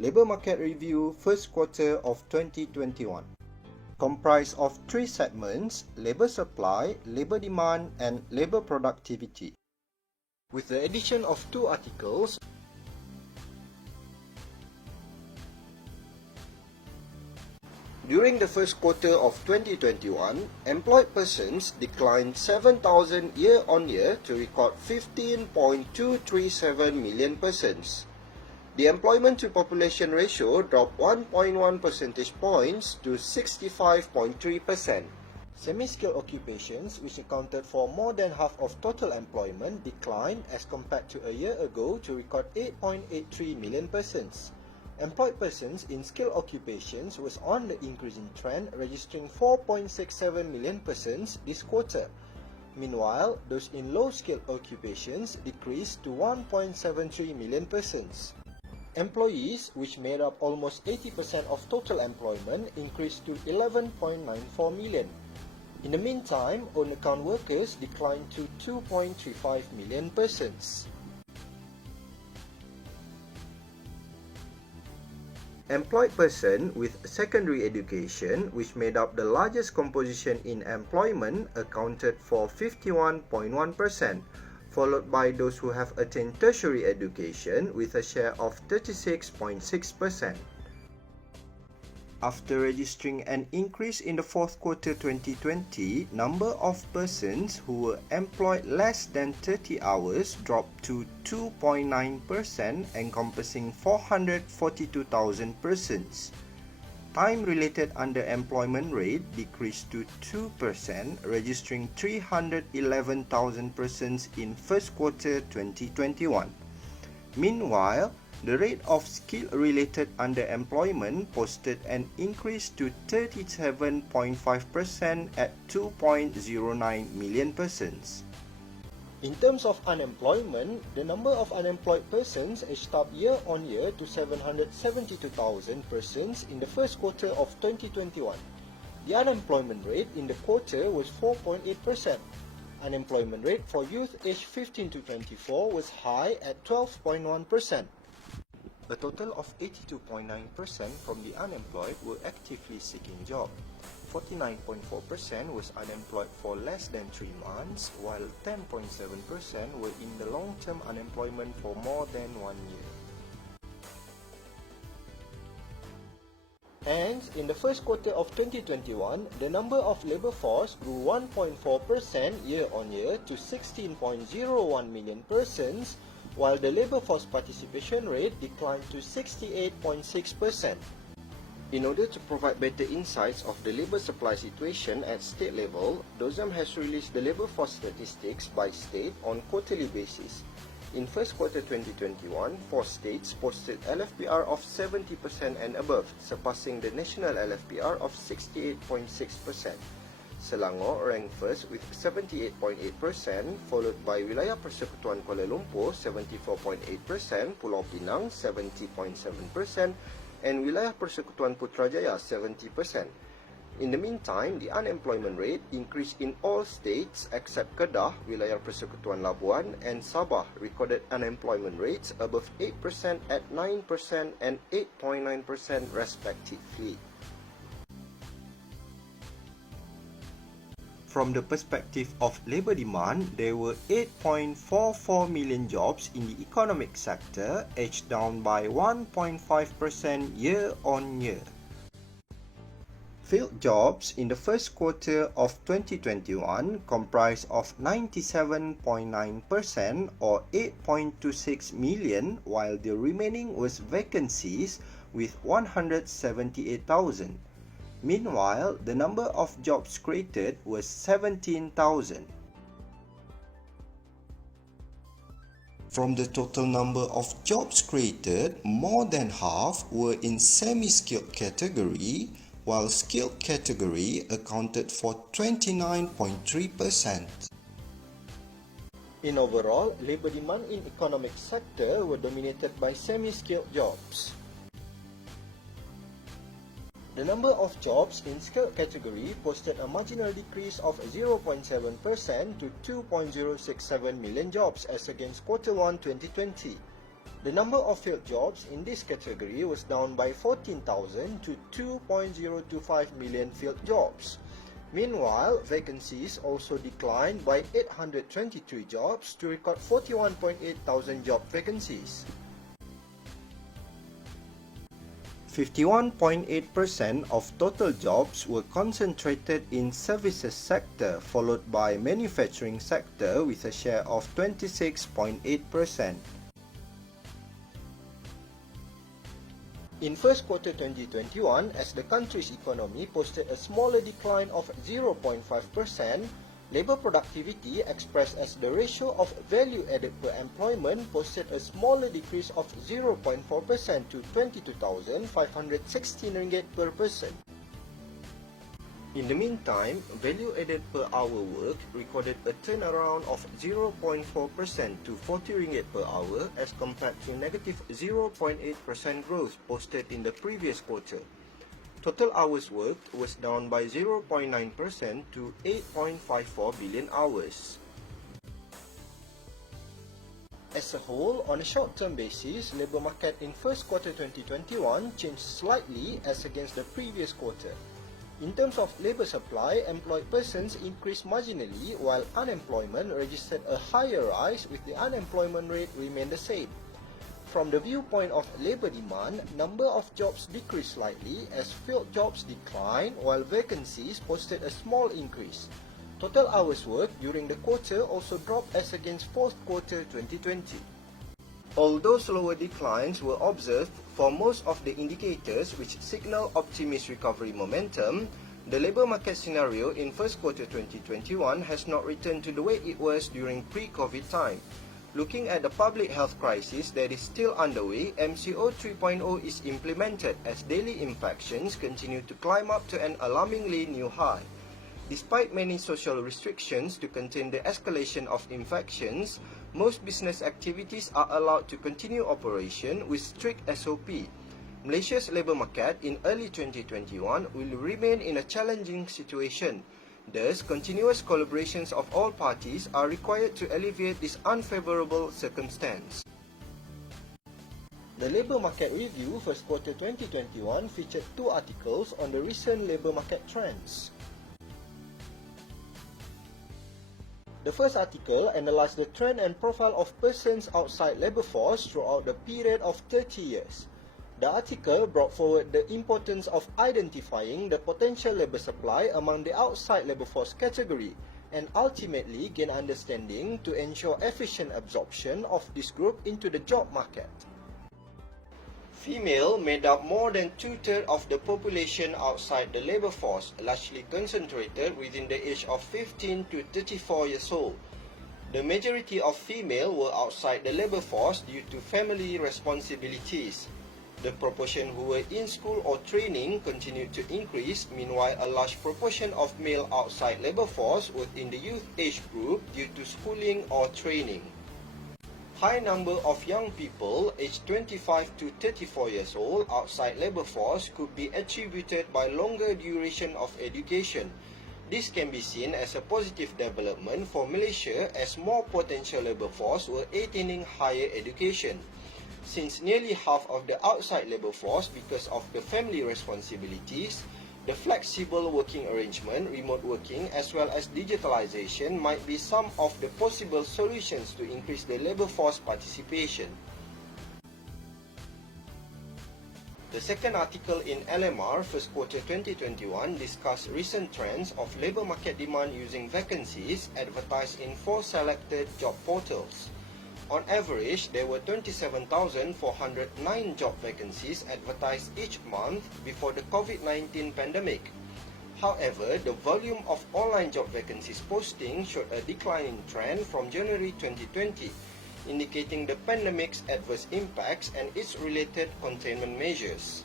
Labour Market Review First Quarter of 2021. Comprised of three segments: labour supply, labour demand, and labour productivity. With the addition of two articles, during the first quarter of 2021, employed persons declined 7,000 year-on-year to record 15.237 million persons. The employment to population ratio dropped 1.1 percentage points to 65.3%. Semi-skilled occupations, which accounted for more than half of total employment, declined as compared to a year ago to record 8.83 million persons. Employed persons in skilled occupations was on the increasing trend, registering 4.67 million persons this quarter. Meanwhile, those in low-skilled occupations decreased to 1.73 million persons. Employees, which made up almost 80% of total employment, increased to 11.94 million. In the meantime, own-account workers declined to 2.35 million persons. Employed person with secondary education, which made up the largest composition in employment, accounted for 51.1%, followed by those who have attained tertiary education with a share of 36.6%. After registering an increase in the fourth quarter 2020, number of persons who were employed less than 30 hours dropped to 2.9%, encompassing 442,000 persons. Time-related underemployment rate decreased to 2%, registering 311,000 persons in first quarter 2021. Meanwhile, the rate of skill-related underemployment posted an increase to 37.5% at 2.09 million persons. In terms of unemployment, the number of unemployed persons edged up year-on-year to 772,000 persons in the first quarter of 2021. The unemployment rate in the quarter was 4.8%. Unemployment rate for youth aged 15 to 24 was high at 12.1%. A total of 82.9% from the unemployed were actively seeking job. 49.4% was unemployed for less than 3 months, while 10.7% were in the long-term unemployment for more than 1 year. Hence, in the first quarter of 2021, the number of labour force grew 1.4% year-on-year to 16.01 million persons, while the labour force participation rate declined to 68.6%. In order to provide better insights of the labour supply situation at state level, DOSAM has released the labour force statistics by state on quarterly basis. In first quarter 2021, 4 states posted LFPR of 70% and above, surpassing the national LFPR of 68.6%. Selangor ranked first with 78.8%, followed by Wilayah Persekutuan Kuala Lumpur 74.8%, Pulau Pinang 70.7%, and Wilayah Persekutuan Putrajaya 70%. In the meantime, the unemployment rate increased in all states except Kedah, Wilayah Persekutuan Labuan, and Sabah recorded unemployment rates above 8% at 9% and 8.9% respectively. From the perspective of labour demand, there were 8.44 million jobs in the economic sector, edged down by 1.5% year-on-year. Field jobs in the first quarter of 2021 comprised of 97.9% or 8.26 million, while the remaining was vacancies with 178,000. Meanwhile, the number of jobs created was 17,000. From the total number of jobs created, more than half were in semi-skilled category, while skilled category accounted for 29.3%. In overall, labour demand in economic sector were dominated by semi-skilled jobs. The number of jobs in skilled category posted a marginal decrease of 0.7% to 2.067 million jobs as against Q1 2020. The number of filled jobs in this category was down by 14,000 to 2.025 million filled jobs. Meanwhile, vacancies also declined by 823 jobs to record 41.8 thousand job vacancies. 51.8% of total jobs were concentrated in services sector, followed by manufacturing sector with a share of 26.8%. In first quarter 2021, as the country's economy posted a smaller decline of 0.5%, labour productivity expressed as the ratio of value added per employment posted a smaller decrease of 0.4% to 22,516 ringgit per person. In the meantime, value added per hour worked recorded a turnaround of 0.4% to 40 ringgit per hour as compared to negative 0.8% growth posted in the previous quarter. Total hours worked was down by 0.9% to 8.54 billion hours. As a whole, on a short-term basis, labour market in first quarter 2021 changed slightly as against the previous quarter. In terms of labour supply, employed persons increased marginally while unemployment registered a higher rise with the unemployment rate remained the same. From the viewpoint of labour demand, number of jobs decreased slightly as filled jobs declined while vacancies posted a small increase. Total hours worked during the quarter also dropped as against fourth quarter 2020. Although slower declines were observed for most of the indicators which signal optimist recovery momentum, the labour market scenario in first quarter 2021 has not returned to the way it was during pre-COVID time. Looking at the public health crisis that is still underway, MCO 3.0 is implemented as daily infections continue to climb up to an alarmingly new high. Despite many social restrictions to contain the escalation of infections, most business activities are allowed to continue operation with strict SOP. Malaysia's labour market in early 2021 will remain in a challenging situation. Thus, continuous collaborations of all parties are required to alleviate this unfavourable circumstance. The Labour Market Review first quarter 2021 featured 2 articles on the recent labour market trends. The first article analysed the trend and profile of persons outside labour force throughout the period of 30 years. The article brought forward the importance of identifying the potential labour supply among the outside labour force category and ultimately gain understanding to ensure efficient absorption of this group into the job market. Female made up more than 2/3 of the population outside the labour force, largely concentrated within the age of 15 to 34 years old. The majority of female were outside the labour force due to family responsibilities. The proportion who were in school or training continued to increase, meanwhile a large proportion of male outside labour force was in the youth age group due to schooling or training. High number of young people aged 25 to 34 years old outside labour force could be attributed by longer duration of education. This can be seen as a positive development for Malaysia as more potential labour force were attaining higher education. Since nearly half of the outside labour force, because of the family responsibilities, the flexible working arrangement, remote working as well as digitalization might be some of the possible solutions to increase the labour force participation. The second article in LMR first quarter 2021 discussed recent trends of labour market demand using vacancies advertised in 4 selected job portals. On average, there were 27,409 job vacancies advertised each month before the COVID-19 pandemic. However, the volume of online job vacancies posting showed a declining trend from January 2020, indicating the pandemic's adverse impacts and its related containment measures.